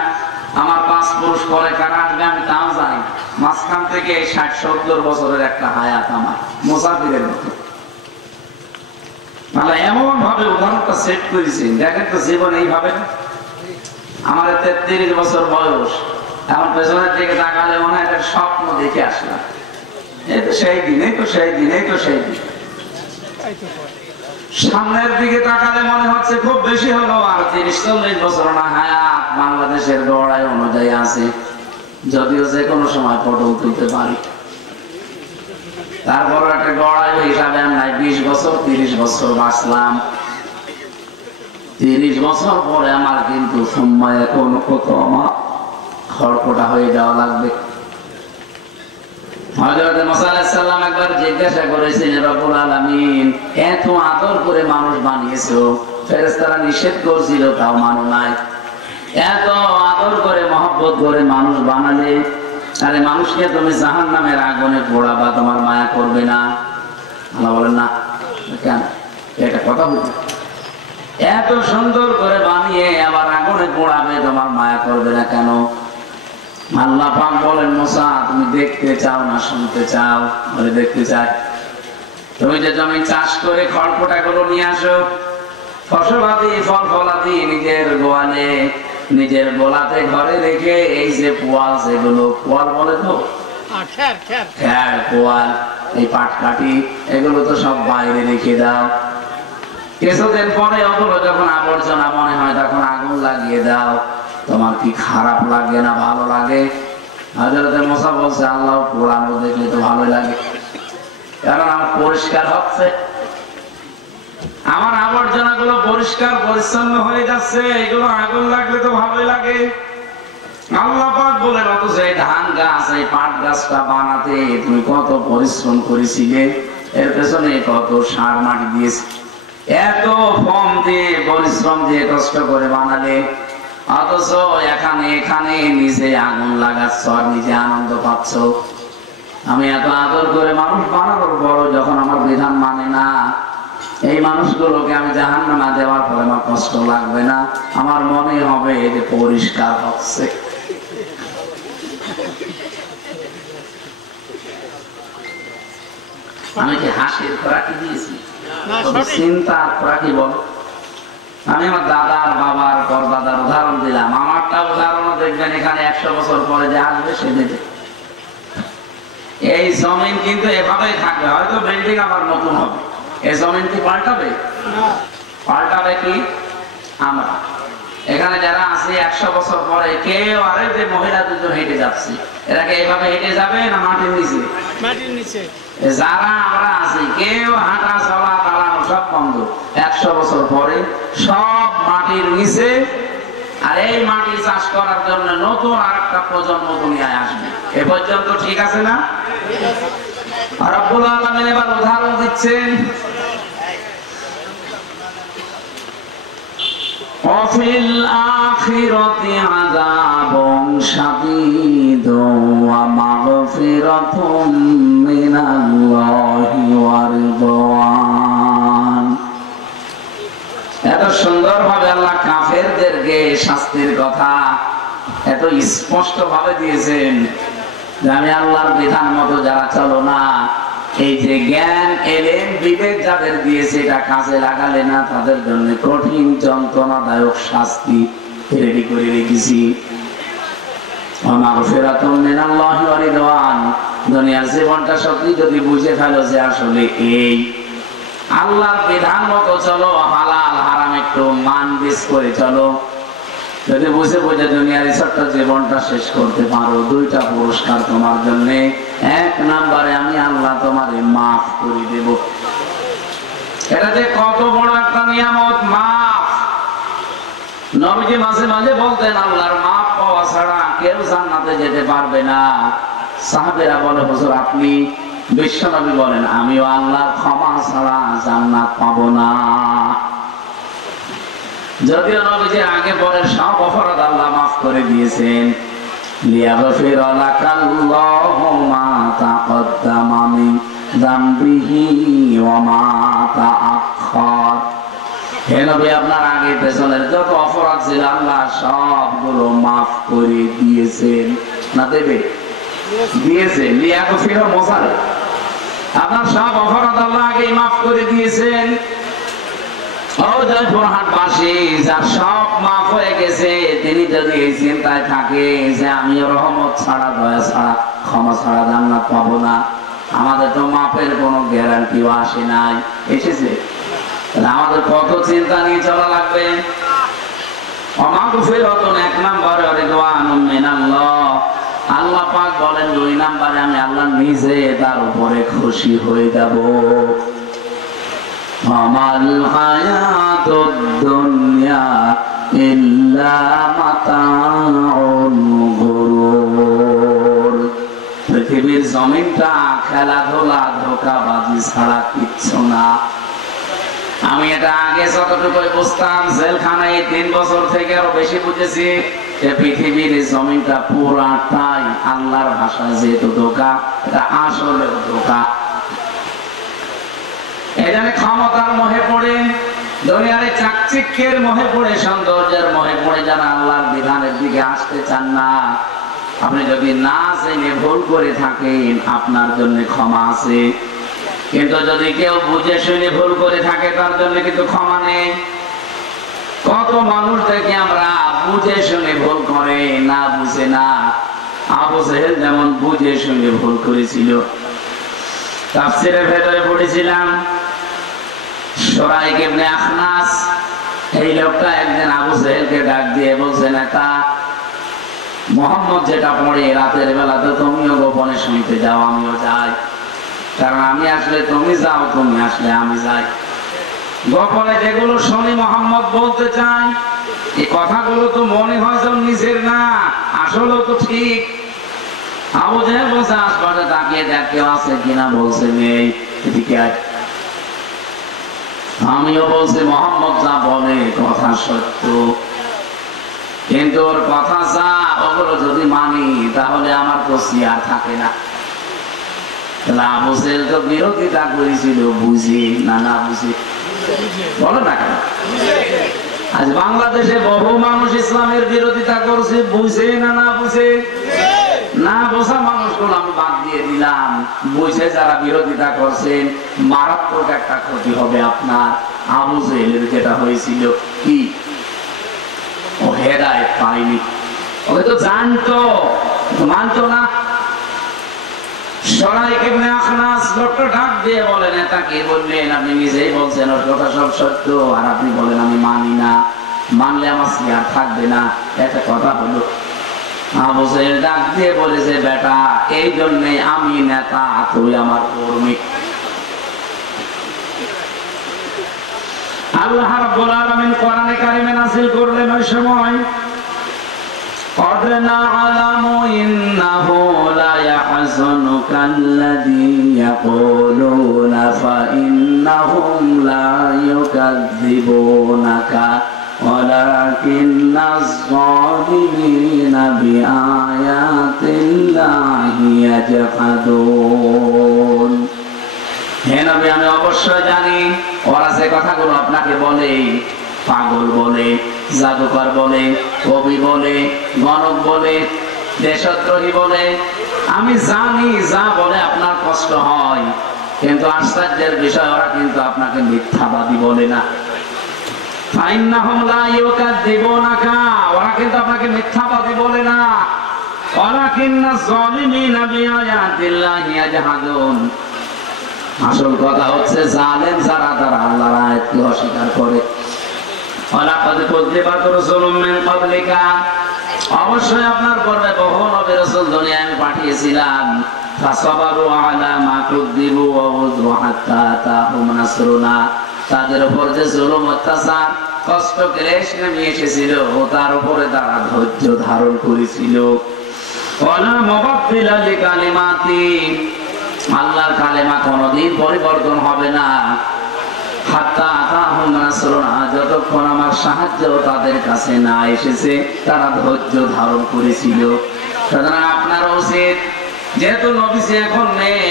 আমার 5 পুরুষ পরে কারা আসবে আমি তাও জানি। মাঝখান থেকে 60-70 বছরের একটা হায়াত আমার মুসাফিরের মতো। আল্লাহ এমন ভাবে উদাহরণটা সেট করেছেন, দেখেন তো জীবন এইভাবে। আমার 33 বছর বয়স, এখন পেছনের দিকে তাকালে মনে হয় একটা স্বপ্ন দেখে আসলাম। এই তো সেই দিন, এই তো সেই দিন, এই তো সেই দিন। সামনের দিকে তাকালে মনে হচ্ছে খুব বেশি হলো আর 30-40 বছর না হায়াত বাংলাদেশের গড়াই অনুযায়ী আছে, যদিও যে কোনো সময় ফটো তুলতে পারি। তারপর একটা গড়াই হিসাবে নাই 20 বছর 30 বছর বাঁচলাম। 30 বছর পরে আমার কিন্তু সময় এখন কত আমার খড়কটা হয়ে যাওয়া লাগবে। হযরত মুসা আলাইহিস সালাম একবার জিজ্ঞাসা করেছেন, রব্বুল আলামিন এত আদর করে মানুষ বানিয়েছো, ফেরেশতারা নিষেধ করছিল তাও মানো নাই, এত আদর করে মহব্বত করে মানুষ বানালে, আরে মানুষকে তুমি জাহান্নামের আগুনে পোড়াবা, তোমার মায়া করবে না? আল্লাহ বলেন না। কেন? এটা কথা বলতে, এত সুন্দর করে বানিয়ে আবার আগুনে পোড়াবে, তোমার মায়া করবে না কেন? আল্লাহ পাক বলেন, মুসা তুমি দেখতে চাও না শুনতে চাও? বলে দেখতে চাই। তুমি যে জমি চাষ করে খড়পোটা গুলো নিয়ে আসো, ফসলাদি ফল ফলাদি নিজের গোয়ালে নিজের গোলাতে ঘরে রেখে, এই যে পোয়াল, যেগুলো পোয়াল বলে তো খ্যার পোয়াল, এই পাটকাঠি এগুলো তো সব বাইরে রেখে দাও। কিছুদিন পরে ওগুলো যখন আবর্জনা মনে হয় তখন আগুন লাগিয়ে দাও। তোমার কি খারাপ লাগে না ভালো লাগে? হযরত মুসা বলছে, আল্লাহ পোড়ানো দেখলে তো ভালো লাগে, কারণ আমার পরিষ্কার হচ্ছে, আমার আবর্জনা গুলো পরিষ্কার পরিচ্ছন্ন হয়ে যাচ্ছে, এগুলো আগুন লাগলে তো ভালোই লাগে। আল্লাহ পাক বলেন, অথচ এই ধান গাছ এই পাট গাছটা বানাতে তুমি কত পরিশ্রম করেছিলে, এর পেছনে কত সার মাটি দিয়েছে, এত ফর্ম দিয়ে পরিশ্রম দিয়ে কষ্ট করে বানালে, অথচ এখানে নিজে আগুন লাগাচ্ছ আর নিজে আনন্দ পাচ্ছ। আমি এত আদর করে মানুষ বানানোর পর যখন আমার বিধান মানে না, এই মানুষগুলোকে আমি জাহান্নামে দেওয়ার পরে আমার কষ্ট লাগবে না, আমার মনে হবে যে পরিষ্কার হচ্ছে। আমি কি হাসির খোরাকি দিয়েছি? চিন্তার খোরাকি বল। আমি আমার দাদার বাবার পরদাদার উদাহরণ দিলাম, আমারটা উদাহরণ দেখবেন এখানে 100 বছর পরে যে আসবে সে দেবে। এই জমিন কিন্তু এভাবেই থাকবে, হয়তো বিল্ডিং আবার নতুন হবে, এই জমিন কি পাল্টাবে? পাল্টাবে কি আমরা। এখানে যারা আছে 100 বছর পরে কেউ, আরে যে মহিলা দুজন হেঁটে যাচ্ছে, এরা কি এইভাবে হেঁটে যাবে না মাটির নিচে? মাটির নিচে। যারা আমরা আছি কেউ হাঁটা চলা দাঁড়ানো সব বন্ধ, 100 বছর পরে সব মাটির নিচে। আর এই মাটি চাষ করার জন্য নতুন আরেকটা প্রজন্ম দুনিয়ায় আসবে। এ পর্যন্ত ঠিক আছে না? রব্বুল আলামিন এবার উদাহরণ দিচ্ছেন, ওয়াফিল আখিরাতি আযাবুন শাদীদুন ওয়া মাগফিরাতুম মিনাল্লাহি ওয়া রিদওয়ান। থেকে শাস্তির কথা এত স্পষ্ট ভাবে দিয়েছেন যে আমি আল্লাহর বিধান মতো যারা চলো না, এই যে জ্ঞান এলেম বিবেক যাদের দিয়েছে এটা কাজে লাগালে না, তাদের জন্য কঠিন যন্ত্রণাদায়ক শাস্তি রেডি করে রেখেছি। দুনিয়ার জীবনটা সত্যি যদি বুঝে ফেলো যে আসলে এই আল্লাহর বিধান মতো চলো, হালাল হারাম একটু মান বেশ করে চলো, যদি বুঝে বুঝে দুনিয়ার ছোট্ট জীবনটা শেষ করতে পারো, দুইটা পুরস্কার তোমার জন্য। এক নম্বরে আমি আল্লাহ তোমারে মাফ করে দেব। এটা যে কত বড় একটা নিয়ামত, মাফ। নবীজি মাঝে মাঝে বলতেন আল্লাহর মাফ পাওয়া ছাড়া কেউ জান্নাতে যেতে পারবে না। সাহাবেরা বলে হুজুর আপনি? বিশ্বনবী বলেন আমিও আল্লাহর ক্ষমা ছাড়া জান্নাত পাবো না। যদিও নবীজি আগে পরে সব অপরাধ আল্লাহ মাফ করে দিয়েছেন। লিয়াগফির লাকাল্লাহু মা তাকদ্দামা মিন যামবিহি ওয়া মা তাআখার। হে নবী আপনার আগে পেছনের যত অপরাধ ছিল আল্লাহ সবগুলো মাফ করে দিয়েছেন। না দেবে? দিয়েছেন। লিয়াগফির মোসালে আপনার সব অপরাধ আল্লাহ আগেই মাফ করে দিয়েছেন। যার সব মাফ হয়ে গেছে তিনি যদি এই চিন্তায় থাকে যে আমি রহমত ছাড়া, দয়া ছাড়া, ক্ষমা ছাড়া জান্নাত পাবো না, আমাদের তো মাফের কোনো গ্যারান্টিও আসে নাই, এসেছে, আমাদের কত চিন্তা নিয়ে চলা লাগবে। এক নম্বরে আল্লাহ পাক বলেন, দুই নম্বরে আমি আল্লাহ নিজে তার উপরে খুশি হয়ে যাব। আমাল হায়াতুদ দুনিয়া ইল্লা মাতাউল গুরুর। পৃথিবীর জমিনটা খেলাধুলা ধোঁকাবাজি ছাড়া কিচ্ছু না। আমি এটা আগে যতটুকু বুঝতাম, জেলখানায় 3 বছর থেকে আরো বেশি বুঝেছি যে পৃথিবীর জমিনটা পুরাটাই আল্লাহর ভাষায় যেহেতু ধোঁকা, এটা আসলে ধোঁকা। এখানে ক্ষমতার মোহে পড়ে, দুনিয়ার চাকচিক্যের মোহে পড়ে, সৌন্দর্যের মোহে পড়ে যারা আল্লাহর বিধানের দিকে আসতে চান না, আপনি যদি না জেনে ভুল করে থাকেন আপনার জন্য ক্ষমা আছে। কিন্তু যদি কেউ বুঝে শুনে ভুল করে থাকে তার জন্য কিন্তু ক্ষমা নেই। কত মানুষ দেখি আমরা বুঝে শুনে ভুল করে, না বুঝে না। আবু জেহেল যেমন বুঝে শুনে ভুল করেছিল। তাফসীরের ভেতরে পড়েছিলাম শুরাইক ইবনে আখনাস, এই লোকটা একদিন আবু জেহেলকে ডাক দিয়ে বলছে, নেতা মুহাম্মদ যেটা পড়ে রাতের বেলা তো তুমিও গোপনে শুনতে যাও, আমিও যাই, কারণ আমি আসলে তুমি যাও, তুমি আসলে আমি যাই। গোপনে যেগুলো শুনি মুহাম্মদ বলতে চাই, এই কথাগুলো তো মনে হয় যেন নিজের না, আসলে তো ঠিক। আবু জেহেল বলছে আশপাশে তাকিয়ে দেখ কেউ আছে কিনা, বলছে নেই, এদিকে আয়। আমিও বলছি মুহাম্মদ যা বলে কথা সত্য, কিন্তু ওর কথা যা ওগুলো যদি মানি তাহলে আমার তো সিয়ার থাকে না। আবু জেহেল তো বিরোধিতা করেছিল, বুঝি না না বুঝি, বলো না কেন? আজ বাংলাদেশে বহু মানুষ ইসলামের বিরোধিতা করছে, বুঝে না না বুঝে। না বোঝা মানুষগুলো আমি বাদ দিয়ে দিলাম, বুঝে যারা বিরোধিতা করছেন মারাত্মক একটা ক্ষতি হবে আপনার। আবু জেহেলের যেটা হয়েছিল কি, ও হেদায়েত পায়নি, ওকে তো জানতো, মানতো না। শুরাইক ইবনে আখনাস লোকটা ডাক দিয়ে বলে, নেতা কি বললেন? আপনি নিজেই বলছেন ওর কথা সব সত্য, আর আপনি বলেন আমি মানি না, মানলে আমার সিয়ার থাকবে না, একটা কথা হলো। আবু জেহেল ডাক দিয়ে বলেছে, বেটা এই জন্যে আমি নেতা, তুই আমার কর্মী। আল্লাহ রাব্বুল আলামিন কোরআনে কারিমে নাযিল করলেন ওই সময়, قد نعلم إنه ليحزنك الذي يقولون فإنهم لا يكذبونك ولكن الظالمين بآيات الله يجحدون। হে নবী আমি অবশ্যই জানি ওরা যে কথাগুলো আপনাকে বলে, পাগল বলে, জাদুকর বলে, কবি বলে, গণক বলে, দেশদ্রোহী বলে, আমি জানি যা বলে আপনার কষ্ট হয়, কিন্তু আশ্চর্যের বিষয় ওরা কিন্তু আপনাকে মিথ্যাবাদী বলে না। ফাইন্নাহুম লা ইউকাযযিবুনাকা, ওরা কিন্তু আপনাকে মিথ্যাবাদী বলে না। ওয়ালাকিন্নাজ যালিমিনা বিআয়াতিল্লাহি ইয়াজহাদুন, আসল কথা হচ্ছে জালেম যারা তারা আল্লাহর আয়াতকে অস্বীকার করে। ওয়ালাকাদ কুযযিবাত রাসূলুম মিন ক্বাবলিকা, অবশ্যই আপনার পূর্বে বহু নবী রাসূল দুনিয়ায় আমি পাঠিয়েছিলাম। ফাসাবারু আলা মা কুযযিবু ওয়া উযু হাত্তা আতাহুম নাসরুনা, তাদের উপর যে জুলুম অত্যাচার কষ্ট ক্লেশ নেমে এসেছিল তার উপরে তারা ধৈর্য ধারণ করেছিল। ওয়ালা মুবাদদিলা লিকালিমাতি, আল্লাহর কালেমা কোনদিন পরিবর্তন হবে না। হাত্তা আতাহুম নাসরুনা, যতক্ষণ আমার সাহায্য তাদের কাছে না এসেছে তারা ধৈর্য ধারণ করেছিল। সুতরাং আপনার উচিত, যেহেতু নবী এখন নেই,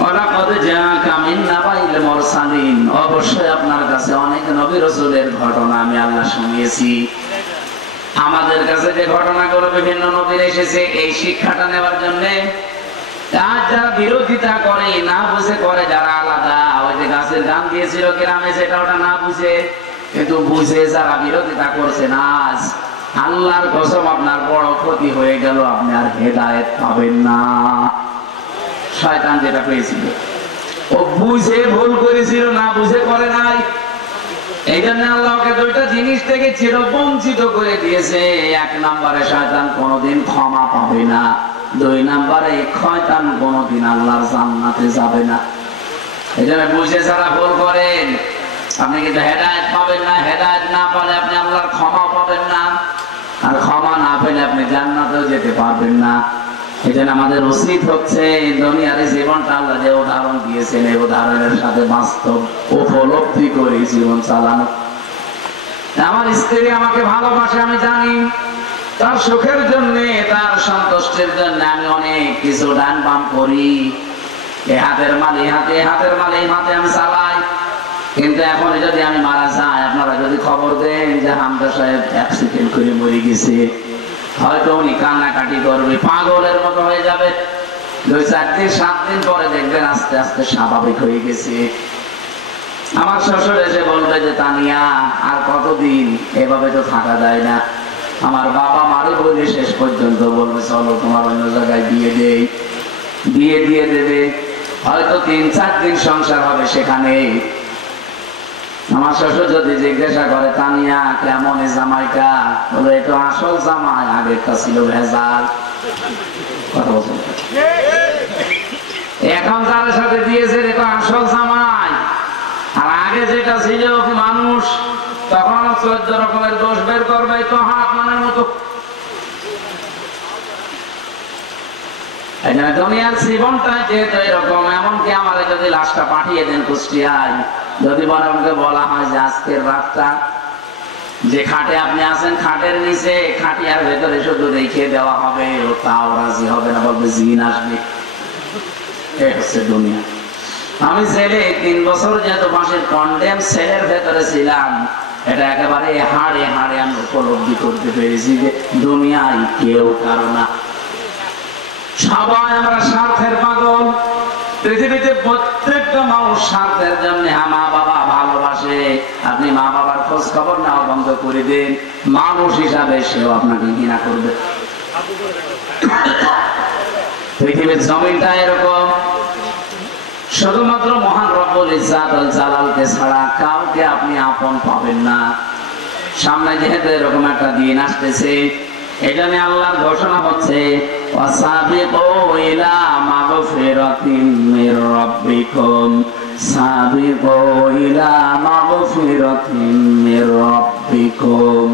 ওয়ালাকাদ জাআকা মিন নাবাইল মুরসালিন, অবশ্যই আপনার কাছে অনেক নবী রাসূলের ঘটনা আমি আল্লাহ শুনিয়েছি। আমাদের কাছে যে ঘটনাগুলো বিভিন্ন নবীর এসেছে এই শিক্ষাটা নেওয়ার জন্য। আর যারা বিরোধিতা করে, না বুঝে করে, যারা আলাদা, ওই যে গাছের গান দিয়েছিল গ্রামে, সেটা ওটা না বুঝে, কিন্তু বুঝে যারা বিরোধিতা করছে না, আজ আল্লাহর কসম আপনার বড় ক্ষতি হয়ে গেল, আপনি আর হেদায়েত পাবেন না। শয়তান যেটা পেয়েছিল, ও বুঝে ভুল করেছিল, না বুঝে করে নাই। এই জন্য আল্লাহকে দুইটা জিনিস থেকে চিরবঞ্চিত করে দিয়েছে। এক নম্বরে শয়তান কোনোদিন ক্ষমা পাবে না, দুই নম্বরে শয়তান কোনোদিন আল্লাহর জান্নাতে যাবে না। এই জন্য বুঝে যারা ভুল করেন আপনি কিন্তু হেদায়েত পাবেন না, হেদায়েত না পালে আপনি আল্লাহর ক্ষমা পাবেন না, আর ক্ষমা না পেলে আপনি জান্নাতেও যেতে পারবেন না। এই জন্য আমাদের উচিত হচ্ছে দুনিয়ার জীবনটা আল্লাহ যে উদাহরণ দিয়েছেন এই উদাহরণের সাথে বাস্তব উপলব্ধি করে জীবন চালানো। আমার স্ত্রী আমাকে ভালোবাসে, আমি জানি, তার সুখের জন্য, তার সন্তুষ্টির জন্য আমি অনেক কিছু ডান বাম করি। এ হাতের মাল এই হাতে, হাতের মাল এই হাতে আমি চালাই। কিন্তু এখন যদি আমি মারা যাই, আপনারা যদি খবর দেন যে হামদা সাহেব অ্যাক্সিডেন্ট করে মরে গেছে, হয়তো উনি কান্নাকাটি করবে, পাগলের মতো হয়ে যাবে। 2-4 দিন 7 দিন পরে দেখবেন আস্তে আস্তে স্বাভাবিক হয়ে গেছে। আমার শ্বশুর এসে বলবে যে তানিয়া আর কতদিন এভাবে তো থাকা যায় না। আমার বাবা মারে বলে শেষ পর্যন্ত বলবে চলো তোমার অন্য জায়গায় বিয়ে দেই, বিয়ে দিয়ে দেবে। হয়তো 3-4 দিন সংসার হবে সেখানে। আমার শ্বশুর যদি জিজ্ঞাসা করে তানিয়া কেমন জামাইটা, বলে এটা আসল জামাই, আগেরটা ছিল ভেজাল। কথা বলছেন, এখন যার সাথে দিয়েছে এটা আসল জামাই, আর আগে যেটা ছিল মানুষ, তখন 14 রকমের দোষ বের করবে, তো হাত মানের মতো। দুনিয়ার জীবনটা যেহেতু এরকম, এমনকি আমার যদি লাশটা পাঠিয়ে দেন কুষ্টিয়ায়, যদি আমাকে বলা হয় যে আজকের রাতটা যে খাটে আপনি আছেন, খাটের নিচে খাটিয়ার ভেতরে শুধু রেখে দেওয়া হবে, ও তাও রাজি হবে না, বলবে জিন আসবে। এই হচ্ছে দুনিয়া। আমি ছেলে 3 বছর যেহেতু ফাঁসির কন্ডেম সেলের ভেতরে ছিলাম, এটা একেবারে হাড়ে হাড়ে আমি উপলব্ধি করতে পেরেছি যে দুনিয়ায় কেউ কারো না, সবাই আমরা স্বার্থের পাগল। পৃথিবীতে প্রত্যেকটা মানুষ স্বার্থের জন্য মা বাবা ভালোবাসে। আপনি মা বাবার খোঁজ খবর নেওয়া বন্ধ করে দিন, মানুষ হিসাবে সেও আপনাকে ঘৃণা করবে। পৃথিবীর জমিনটা এরকম, শুধুমাত্র মহান রব্বুল ইজ্জাত ওয়াল জালালকে ছাড়া কাউকে আপনি আপন পাবেন না। সামনে যেহেতু এরকম একটা দিন আসতেছে, এই জন্য আল্লাহর ঘোষণা হচ্ছে ওয়াসাবিকু ইলা মাগফিরাতিন মির রাব্বিকুম, সাবিকু ইলা মাগফিরাতিন মির রাব্বিকুম।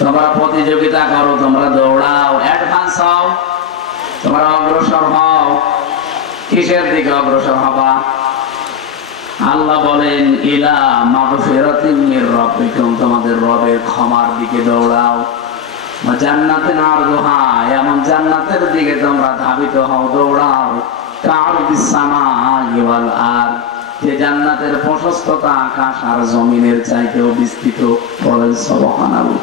তোমরা প্রতিযোগিতা করো, তোমরা দৌড়াও, অ্যাডভান্স হও, তোমরা অগ্রসর হও। কিসের দিকে অগ্রসর হবা? আল্লাহ বলেন ইলা মাগফিরাতিন মির রাব্বিকুম, তোমাদের রবের ক্ষমার দিকে দৌড়াও। জান্নাতিন আরদুহা, এমন জান্নাতের দিকে তোমরা ধাবিত হও, দৌড়াও। কারদিস সামাই ওয়াল আরদ, যে জান্নাতের প্রশস্ততা আকাশ আর জমিনের চাইতেও বিস্তৃত। বলেন সুবহানাল্লাহ।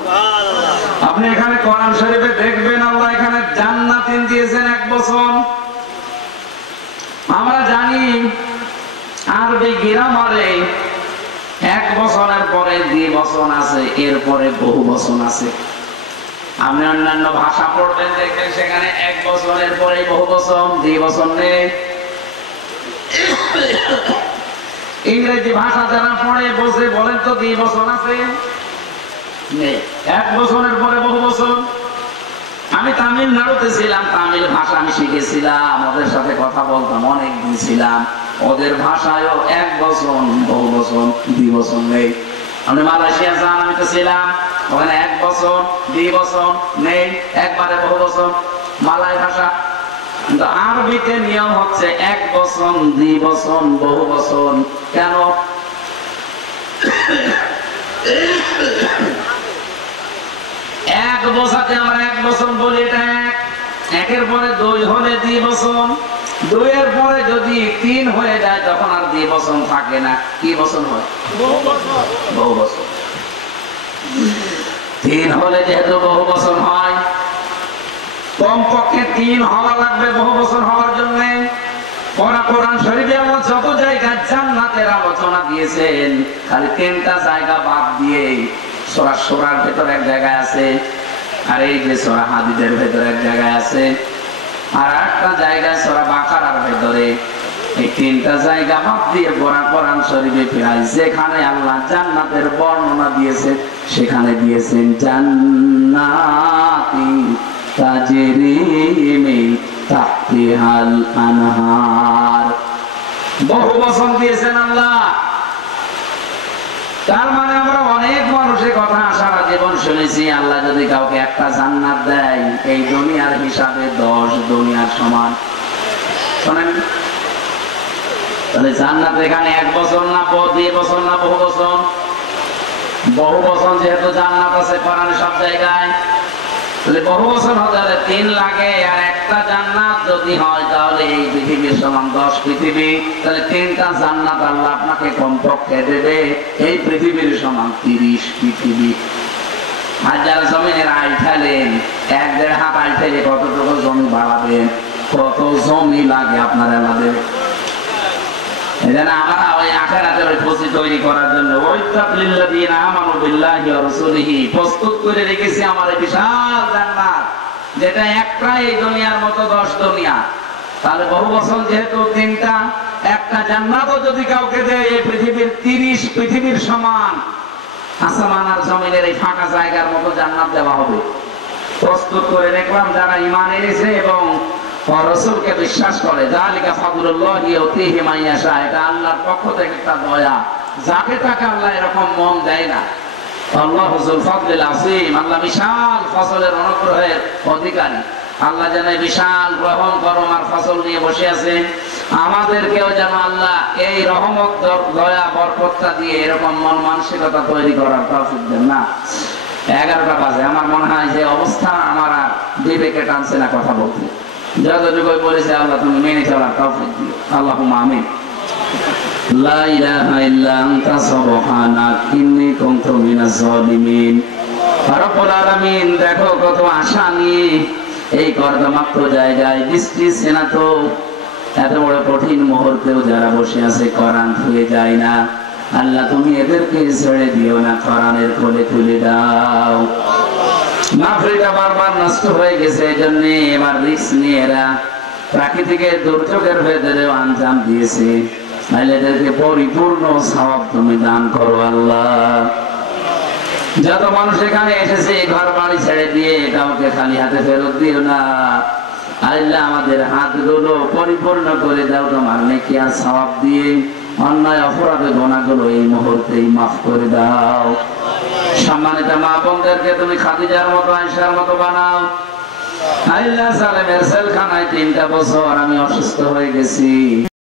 আপনি এখানে কোরআন শরীফে দেখবেন আল্লাহ এখানে জান্নাতিন দিয়েছেন 1 বছর। আমরা জানি আরবি গ্রামারে 1 বছরের পরে 2 বছর আছে, এরপরে বহু বছর আছে। আপনি অন্যান্য ভাষা পড়বেন দেখবেন সেখানে 1 বছরের পরে বহু বছর, 2 বছর নেই। ইংরেজি ভাষা যারা পড়ে বসে বলেন তো 2 বছর আছে নেই, 1 বছরের পরে বহু বছর। আমি তামিলনাড়ুতে ছিলাম, তামিল ভাষা আমি শিখেছিলাম, ওদের সাথে কথা বলতাম, অনেক দিন ছিলাম। ওদের ভাষায়ও 1 বছর বহু বছর 2 বছর নেই। আমি মালয়েশিয়া যান, আমি তো ছিলাম, ওখানে 1 বছর 2 বছর নেই, একবারে বহু বছর মালয় ভাষা। কিন্তু আরবিতে নিয়ম হচ্ছে 1 বছর 2 বছর বহু বছর। কেন? এক বোঝাতে আমরা 1 বছর বলি, এটা 1, 1-এর পরে 2 হলে 2 বছর, 2-এর পরে যদি 3 হয়ে যায় তখন আর 2 বছর থাকে না। কি বছর হয়? বহু বছর। বহু বছর। 3 হলে যেহেতু বহু বছর হয়, কমপক্ষে 3 হওয়া লাগবে বহু বছর হওয়ার জন্য। কোরআন শরীফে আল্লাহ যত জায়গায় জান্নাতের আলোচনা দিয়েছেন, খালি 3টা জায়গা বাদ দিয়ে সূরা শূরার ভেতর 1 জায়গায় আছে, আর এই যে সূরা হাদীদের ভেতর 1 জায়গায় আছে, আর একটা জায়গায় সূরা বাকারার ভেতরে। এই 3টা জায়গা বাদ দিয়ে কোরআন শরীফে প্রায় যেখানে আল্লাহ জান্নাতের বর্ণনা দিয়েছেন সেখানে দিয়েছেন জান্নাতি তাজরি মিন তাহতিহাল আনহার। বহু বছর দিয়েছেন আল্লাহ। তার মানে আমরা অনেক মানুষের কথা সারা জীবন শুনেছি, আল্লাহ যদি কাউকে একটা জান্নাত দেয় এই দুনিয়ার হিসাবে 10 দুনিয়ার সমান। শোনেন, তাহলে জান্নাত এখানে 1 বছর না 2 বছর না বহু বছর? বহু বছর যেহেতু জান্নাত আছে কোরআনে সব জায়গায়, তাহলে বহু বছর হতে হলে 3 লাগে। আর একটা জান্নাত যদি হয় তাহলে এই পৃথিবীর সমান 10 পৃথিবী। তাহলে 3টা জান্নাত আল্লাহ আপনাকে কমপক্ষে দেবে এই পৃথিবীর সমান 30 পৃথিবী। আর যারা জমিনের আইল ঠেলেন, 1-1.5 হাত আইল ঠেলে কতটুকু জমি বাড়াবেন? কত জমি লাগে আপনার আমাদের? আমরা ওই আখিরাতের ওই পুঁজি তৈরি করার জন্য ওয়াইতালিল্লাযিনা আমানু বিল্লাহি ওয়া রাসূলিহি প্রস্তুত করে রেখেছি আমার এই বিশাল জান্নাত, যেটা একটা এই দুনিয়ার মতো 10 দুনিয়া। তাহলে বহু বছর যেহেতু 3টা, একটা জান্নাতও যদি কাউকে দেয় এই পৃথিবীর 30 পৃথিবীর সমান আসমান আর জমিনের এই ফাঁকা জায়গার মতো জান্নাত দেওয়া হবে। প্রস্তুত করে রাখলাম যারা ঈমান এনেছে এবং রাসূলকে বিশ্বাস করে। যালিকা ফাদলুল্লাহি ইউতিহি মান ইয়াশা, এটা আল্লাহর পক্ষ থেকে একটা দয়া, যাকে তাকে আল্লাহ এরকম মন দেয় না। আল্লাহু যুল ফাদলিল আযীম, আল্লাহ বিশাল ফসলের অনুগ্রহের অধিকারী। আল্লাহ যেন বিশাল গ্রহণ করম আর ফসল নিয়ে বসে আছেন, আমাদেরকেও যেন আল্লাহ এই রহমত দয়া বরকতটা দিয়ে এরকম মন মানসিকতা তৈরি করার তৌফিক দেন। না 11টা বাজে, আমার মনে হয় যে অবস্থা আমার আর বিবেকে টানছে না কথা বলতে। যতটুকু বলেছে আল্লাহ তুমি মেনে চলার তৌফিক দিও, আল্লাহুম্মা আমিন। লা ইলাহা ইল্লা আনতা সুবহানাক ইন্নী কুনতু মিনাজ জালিমিন। রব্বুল আলামিন দেখো কত আশা নিয়ে এই কর্দমাক্ত জায়গায় বৃষ্টি সেনা তো এত বড় কঠিন মুহূর্তেও যারা বসে আছে কোরআন ছুঁয়ে যায় না, আল্লাহ তুমি এদেরকে ছেড়ে দিও না, কোরআনের কোলে তুলে দাও। মাহফিলটা বারবার নষ্ট হয়ে গেছে, এই জন্য এবার রিস্ক নিয়ে এরা প্রাকৃতিকের দুর্যোগের ভেতরে আঞ্জাম দিয়েছে। এদেরকে পরিপূর্ণ সওয়াব তুমি দান করো আল্লাহ। যত মানুষ এখানে এসেছে ঘর বাড়ি ছেড়ে দিয়ে কাউকে খালি হাতে ফেরত দিও না আল্লাহ। আমাদের হাতগুলো পরিপূর্ণ করে দাও তোমার নেকি আর সওয়াব দিয়ে। অন্যায় অপরাধ গুনাহগুলো এই মুহূর্তেই মাফ করে দাও। সম্মানিত মা বোনদেরকে তুমি খাদিজার মতো আয়েশার মতো বানাও আল্লাহ। সালেমের সেলখানায় 3টা বছর আমি অসুস্থ হয়ে গেছি।